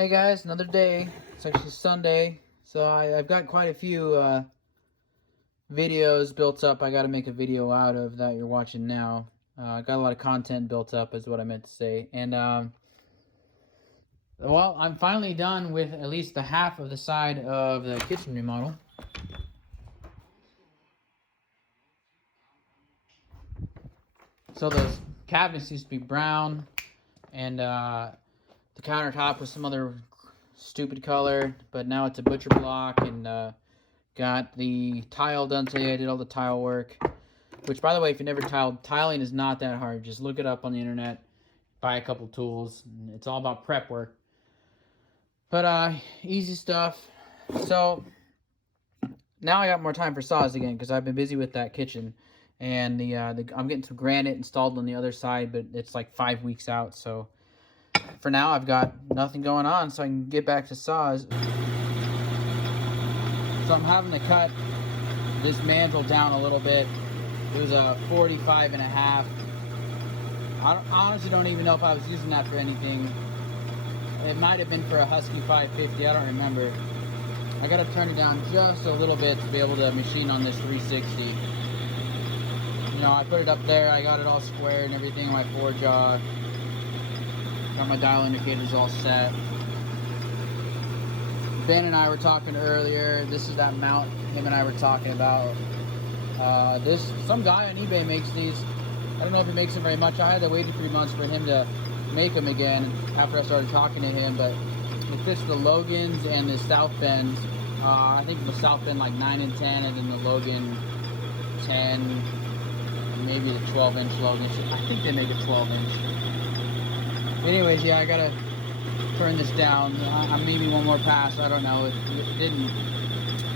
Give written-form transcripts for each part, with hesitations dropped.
Hey guys, another day. It's actually Sunday, so I've got quite a few videos built up. I got to make a video out of that you're watching now. I got a lot of content built up, is what I meant to say. And well, I'm finally done with at least the half of the side of the kitchen remodel. So those cabinets used to be brown, and the countertop was some other stupid color, but now it's a butcher block, and got the tile done today. I did all the tile work, which, by the way, if you never tiled, tiling is not that hard. Just look it up on the internet, buy a couple tools. It's all about prep work. But easy stuff. So now I got more time for saws again because I've been busy with that kitchen, and I'm getting some granite installed on the other side, but it's like 5 weeks out. So for now, I've got nothing going on, so I can get back to saws. So I'm having to cut this mantle down a little bit. It was a 45.5. I honestly don't even know if I was using that for anything. It might have been for a Husky 550, I don't remember. I gotta turn it down just a little bit to be able to machine on this 360. You know, I put it up there, I got it all square and everything, my 4-jaw. Got my dial indicators all set. Ben and I were talking earlier. This is that mount him and I were talking about. Some guy on eBay makes these. I don't know if he makes them very much. I had to wait 3 months for him to make them again after I started talking to him. But it fits the Logans and the South Bends. I think the South Bend like 9 and 10, and then the Logan 10, maybe the 12-inch Logan. I think they make a 12-inch. Anyways, yeah, I gotta turn this down. Maybe one more pass. I don't know. It didn't.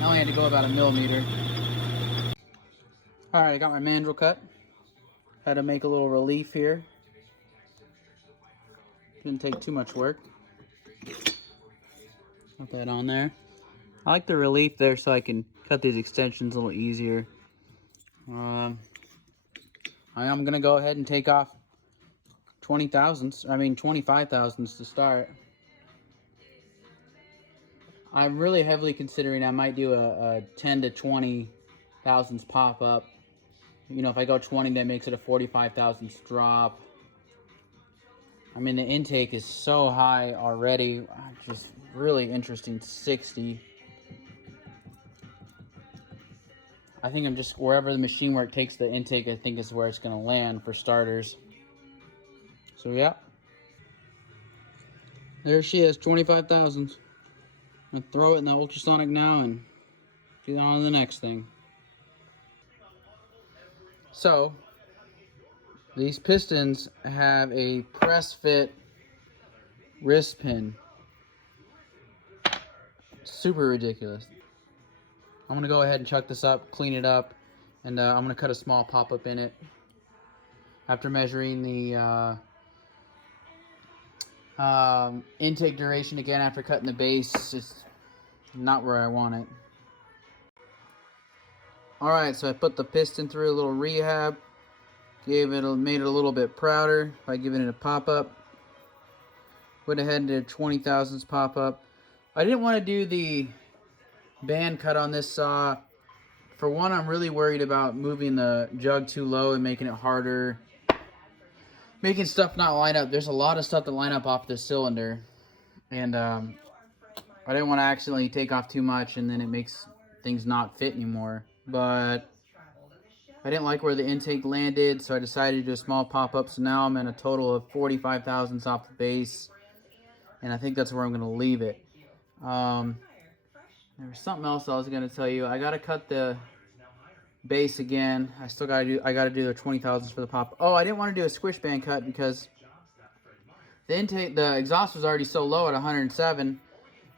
I only had to go about 1 millimeter. All right, I got my mandrel cut. Had to make a little relief here. Didn't take too much work. Put that on there. I like the relief there so I can cut these extensions a little easier. I am gonna go ahead and take off 25 thousandths to start. I'm really heavily considering I might do a 10 to 20 thousandths pop up. You know, if I go 20, that makes it a 45 thousandths drop. I mean, the intake is so high already. Just really interesting. 60. I think I'm just wherever the machine where it takes the intake, I think is where it's going to land for starters. So yeah, there she is, 25 thousandths. I'm gonna throw it in the ultrasonic now and get on to the next thing. So these pistons have a press fit wrist pin. Super ridiculous. I'm gonna go ahead and chuck this up, clean it up, and I'm gonna cut a small pop-up in it. After measuring the intake duration again after cutting the base, it's not where I want it. Alright, so I put the piston through a little rehab, made it a little bit prouder by giving it a pop-up. Went ahead and did a 20 thousandths pop-up. I didn't want to do the band cut on this saw. For one, I'm really worried about moving the jug too low and making it harder. Making stuff not line up. There's a lot of stuff that line up off the cylinder. And I didn't want to accidentally take off too much and then it makes things not fit anymore. But I didn't like where the intake landed, so I decided to do a small pop-up. So now I'm in a total of 45 thousandths off the base. And I think that's where I'm going to leave it. There was something else I was going to tell you. I got to cut the base again. I got to do the 20 thousandths for the pop. Oh, I didn't want to do a squish band cut because the exhaust was already so low at 107,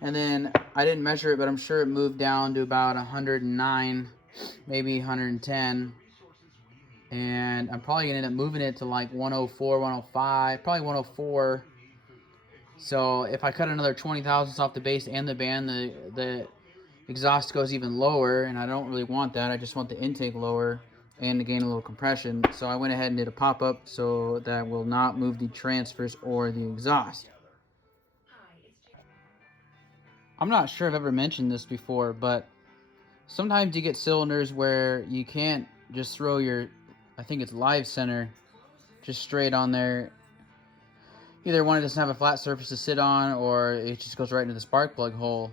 and then I didn't measure it, but I'm sure it moved down to about 109, maybe 110, and I'm probably gonna end up moving it to like 104, 105, probably 104. So if I cut another 20 thousandths off the base and the band, the exhaust goes even lower, and I don't really want that. I just want the intake lower and to gain a little compression. So I went ahead and did a pop-up so that will not move the transfers or the exhaust. I'm not sure I've ever mentioned this before, but sometimes you get cylinders where you can't just throw your, I think it's live center, just straight on there. Either one, it doesn't have a flat surface to sit on, or it just goes right into the spark plug hole.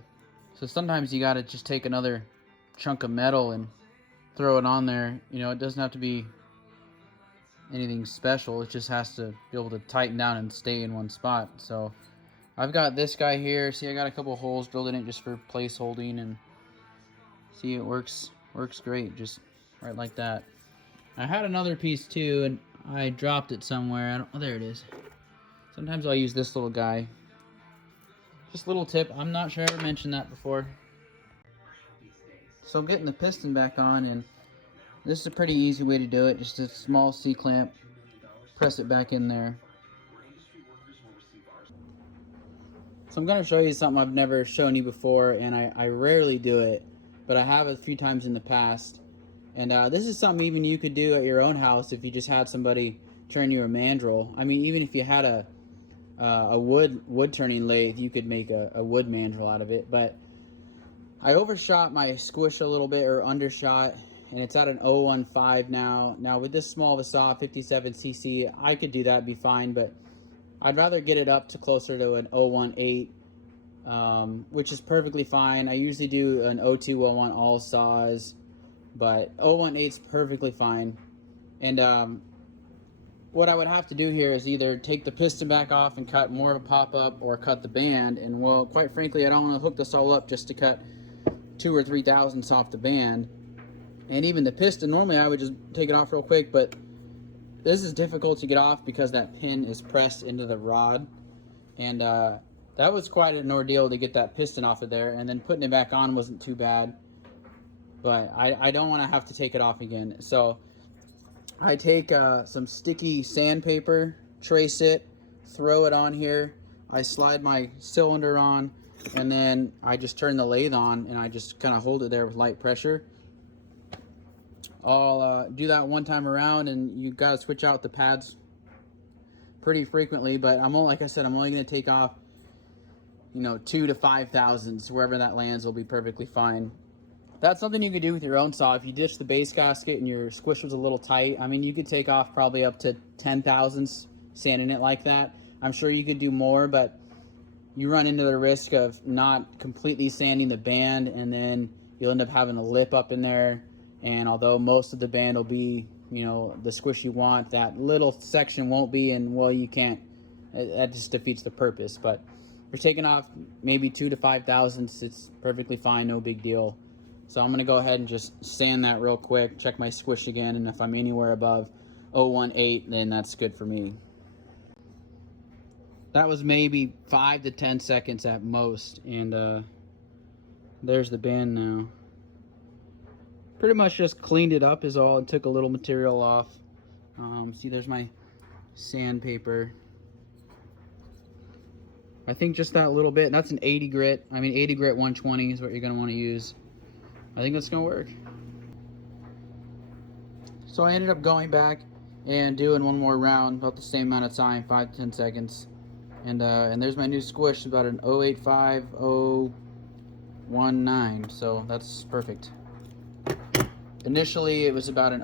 So sometimes you gotta just take another chunk of metal and throw it on there. You know, it doesn't have to be anything special. It just has to be able to tighten down and stay in one spot. So I've got this guy here. See, I got a couple holes drilled in it just for place holding, and see, it works great, just right like that. I had another piece too, and I dropped it somewhere. Oh, there it is. Sometimes I'll use this little guy. Just a little tip. I'm not sure I ever mentioned that before. So getting the piston back on, and this is a pretty easy way to do it. Just a small C-clamp. Press it back in there. So I'm going to show you something I've never shown you before, and I rarely do it, but I have a few times in the past. And this is something even you could do at your own house if you just had somebody turn you a mandrel. I mean, even if you had a wood turning lathe, you could make a wood mandrel out of it. But I overshot my squish a little bit, or undershot, and it's at an 015 now. Now with this small of a saw, 57cc, I could do that, be fine, but I'd rather get it up to closer to an 018, which is perfectly fine. I usually do an 0201 all saws, but 018 is perfectly fine. And what I would have to do here is either take the piston back off and cut more of a pop-up, or cut the band. And well, quite frankly, I don't want to hook this all up just to cut 2 or 3 thousandths off the band. And even the piston, normally I would just take it off real quick, but this is difficult to get off because that pin is pressed into the rod. And that was quite an ordeal to get that piston off of there, and then putting it back on wasn't too bad. But I don't want to have to take it off again. So I take some sticky sandpaper, trace it, throw it on here. I slide my cylinder on, and then I just turn the lathe on, and I just kind of hold it there with light pressure. I'll do that one time around, and you gotta switch out the pads pretty frequently. But like I said, I'm only gonna take off, 2 to 5 thousandths. Wherever that lands will be perfectly fine. That's something you could do with your own saw. If you ditch the base gasket and your squish was a little tight, I mean, you could take off probably up to 10 thousandths sanding it like that. I'm sure you could do more, but you run into the risk of not completely sanding the band, and then you'll end up having a lip up in there. And although most of the band will be, the squish you want, that little section won't be, and well, you can't, that just defeats the purpose. But if you're taking off maybe 2 to 5 thousandths, it's perfectly fine, no big deal. So I'm going to go ahead and just sand that real quick, check my squish again, and if I'm anywhere above 018, then that's good for me. That was maybe 5 to 10 seconds at most, and there's the band now. Pretty much just cleaned it up is all, and took a little material off. See, there's my sandpaper. I think just that little bit. That's an 80 grit. 80 grit 120 is what you're going to want to use. I think that's going to work. So I ended up going back and doing one more round, about the same amount of time, 5 to 10 seconds. And there's my new squish, about an 085019, so that's perfect. Initially it was about an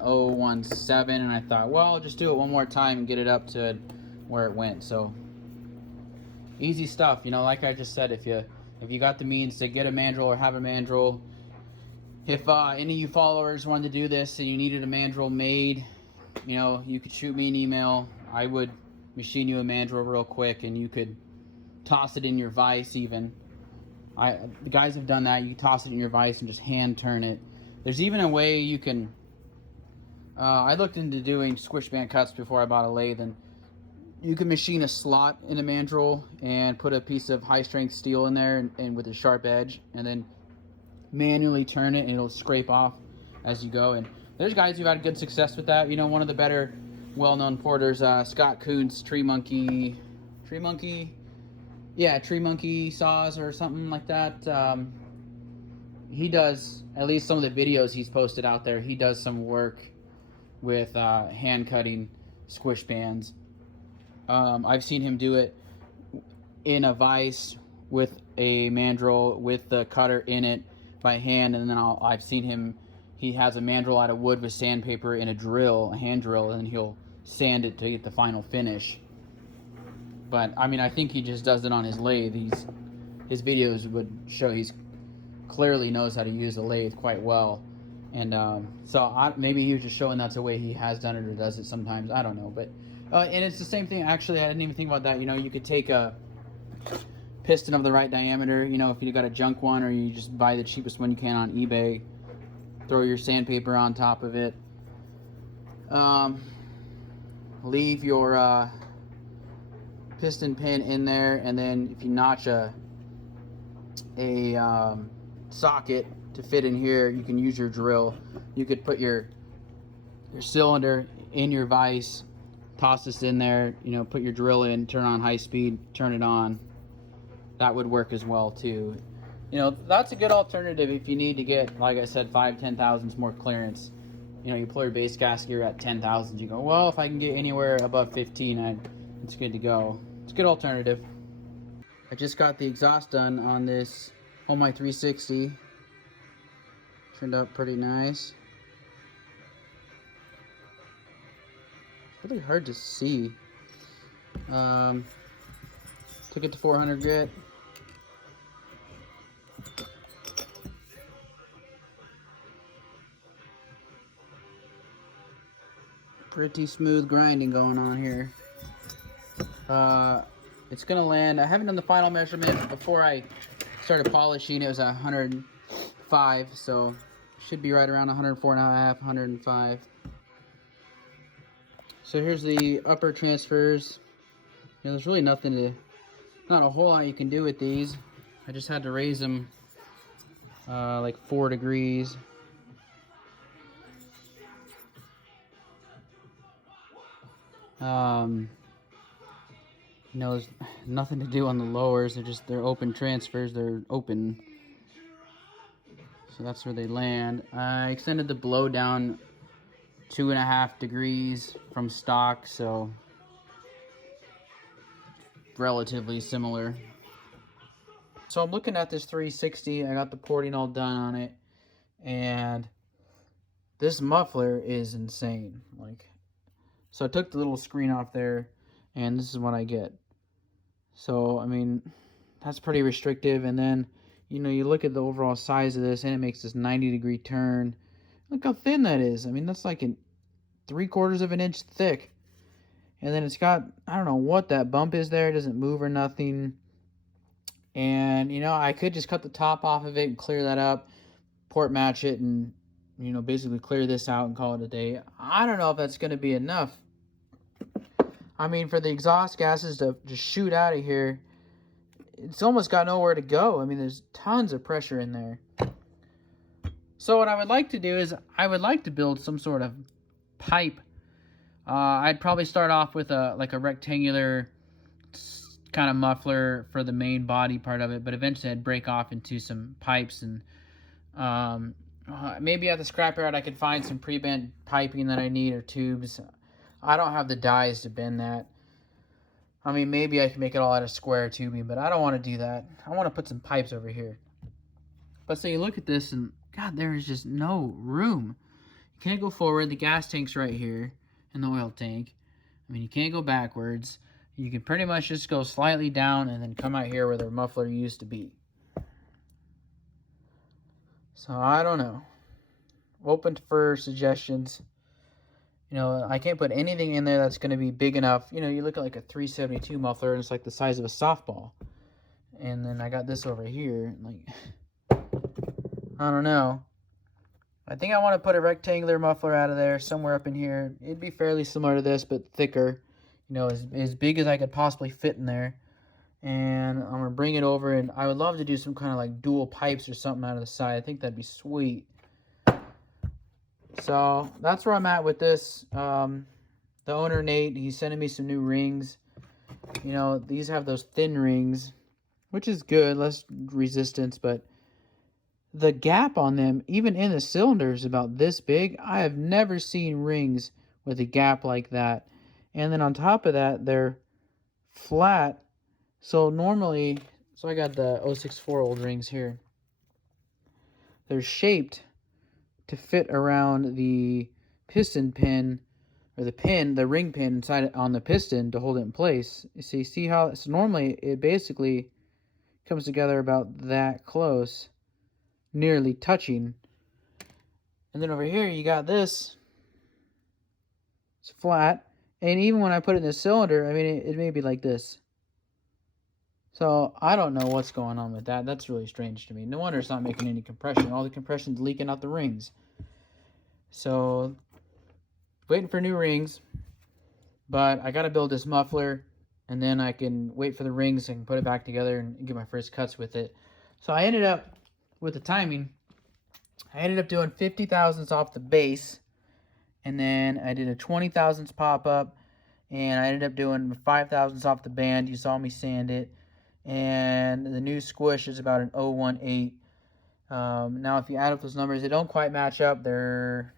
017, and I thought, well, I'll just do it one more time and get it up to where it went. So easy stuff, like I just said, if you got the means to get a mandrel or have a mandrel. If any of you followers wanted to do this and you needed a mandrel made, you could shoot me an email. I would machine you a mandrel real quick, and you could toss it in your vise even. The guys have done that. You toss it in your vise and just hand turn it. There's even a way you can... I looked into doing squish band cuts before I bought a lathe, and you can machine a slot in a mandrel and put a piece of high-strength steel in there and with a sharp edge, and then manually turn it, and it'll scrape off as you go. And there's guys who've had good success with that. One of the better well-known porters, Scott Kuhn's Tree Monkey saws or something like that. He does, at least some of the videos he's posted out there, he does some work with hand cutting squish bands. I've seen him do it in a vise with a mandrel with the cutter in it by hand, and then I've seen him. He has a mandrel out of wood with sandpaper and a drill, a hand drill, and he'll sand it to get the final finish. But I mean, I think he just does it on his lathe. His videos would show he's clearly knows how to use the lathe quite well. And so maybe he was just showing that's the way he has done it or does it sometimes. I don't know. But and it's the same thing. Actually, I didn't even think about that. You know, you could take a piston of the right diameter. You know, if you got a junk one, or you just buy the cheapest one you can on eBay. Throw your sandpaper on top of it. Leave your piston pin in there, and then if you notch a socket to fit in here, you can use your drill. You could put your cylinder in your vise, toss this in there, you know, put your drill in, turn on high speed, turn it on. That would work as well too. You know, that's a good alternative if you need to get, like I said, 5-10 thousandths more clearance. You know, you pull your base gasket, you're at 10 thousandths. You go, well, if I can get anywhere above 15, it's good to go. It's a good alternative. I just got the exhaust done on this Homelite 360. Turned out pretty nice. It's really hard to see. Took it to 400 grit. Pretty smooth grinding going on here. It's gonna land. I haven't done the final measurement. Before I started polishing, it was 105, so should be right around 104 and a half, 105. So here's the upper transfers. You know, there's really not a whole lot you can do with these. I just had to raise them like 4 degrees. You know, there's nothing to do on the lowers. They're open transfers. They're open. So that's where they land. I extended the blow down 2.5 degrees from stock, so relatively similar. So I'm looking at this 360. I got the porting all done on it, and this muffler is insane. So I took the little screen off there, and this is what I get. So I mean, that's pretty restrictive. And then, you know, you look at the overall size of this, and it makes this 90-degree turn. Look how thin that is. I mean, that's like 3/4 of an inch thick. And then it's got, I don't know what that bump is there. It doesn't move or nothing. And, you know, I could just cut the top off of it and clear that up, port match it, and, you know, basically clear this out and call it a day. I don't know if that's going to be enough. I mean, for the exhaust gases to just shoot out of here, it's almost got nowhere to go. I mean, there's tons of pressure in there. So what I would like to do is I would like to build some sort of pipe. I'd probably start off with a rectangular kind of muffler for the main body part of it, but eventually I'd break off into some pipes, and maybe at the scrapyard I could find some pre-bent piping that I need, or tubes. I don't have the dies to bend that. I mean, maybe I can make it all out of square tubing, but I don't want to do that. I want to put some pipes over here. But so you look at this, and God, there is just no room. You can't go forward. The gas tank's right here, and the oil tank. I mean, you can't go backwards. You can pretty much just go slightly down and then come out here where the muffler used to be. So I don't know. Open for suggestions. You know, I can't put anything in there that's going to be big enough. You know, you look at like a 372 muffler, and it's like the size of a softball. And then I got this over here. Like, I don't know. I think I want to put a rectangular muffler out of there, somewhere up in here. It'd be fairly similar to this, but thicker. You know, as big as I could possibly fit in there. And I'm going to bring it over, and I would love to do some kind of like dual pipes or something out of the side. I think that'd be sweet. So that's where I'm at with this. The owner, Nate, he's sending me some new rings. You know, these have those thin rings, which is good, less resistance, but the gap on them, even in the cylinder, is about this big. I have never seen rings with a gap like that. And then on top of that, they're flat. So normally So I got the 064 old rings here. They're shaped to fit around the piston pin, or the ring pin inside it on the piston to hold it in place. You see how, so normally it basically comes together about that close, nearly touching. And then over here you got this. It's flat. And even when I put it in the cylinder, I mean, it may be like this. So I don't know what's going on with that. That's really strange to me. No wonder it's not making any compression. All the compression's leaking out the rings. So waiting for new rings. But I got to build this muffler, and then I can wait for the rings and put it back together and get my first cuts with it. So I ended up, with the timing, I ended up doing 50 thousandths off the base, and then I did a 20 thousandths pop-up, and I ended up doing 5 thousandths off the band. You saw me sand it. And the new squish is about an 018. Now, if you add up those numbers, they don't quite match up. They're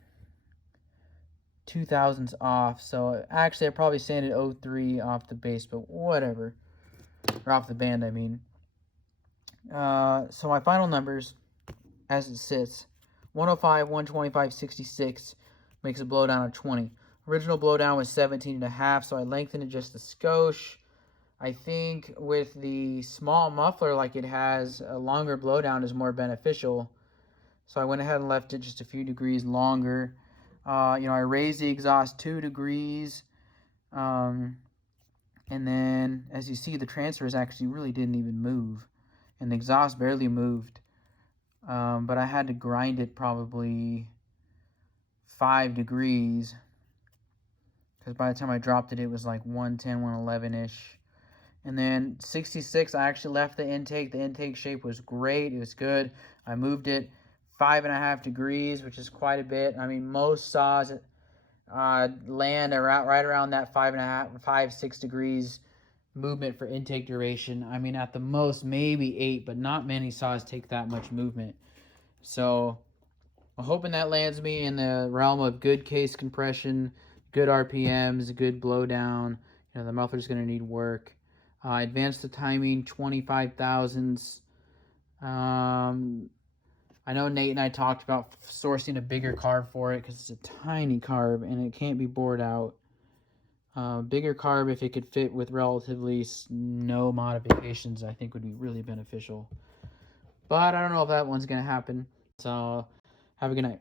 2 thousandths off. So actually, I probably sanded 03 off the base, but whatever. Or off the band, I mean. So my final numbers, as it sits, 105, 125, 66 makes a blowdown of 20. Original blowdown was 17.5, so I lengthened it just a skosh. I think with the small muffler like it has, a longer blowdown is more beneficial. So I went ahead and left it just a few degrees longer. I raised the exhaust 2 degrees. And then, as you see, the transfers actually really didn't even move. And the exhaust barely moved. But I had to grind it probably 5 degrees. Because by the time I dropped it, it was like 110, 111-ish. And then 66, I actually left the intake. The intake shape was great. It was good. I moved it 5.5 degrees, which is quite a bit. I mean, most saws land right around that 5.5, 6 degrees movement for intake duration. I mean, at the most, maybe 8, but not many saws take that much movement. So I'm hoping that lands me in the realm of good case compression, good RPMs, good blowdown. The muffler's going to need work. I advanced the timing 25 thousandths. I know Nate and I talked about sourcing a bigger carb for it because it's a tiny carb and it can't be bored out. Bigger carb, if it could fit with relatively no modifications, I think would be really beneficial. But I don't know if that one's going to happen. So have a good night.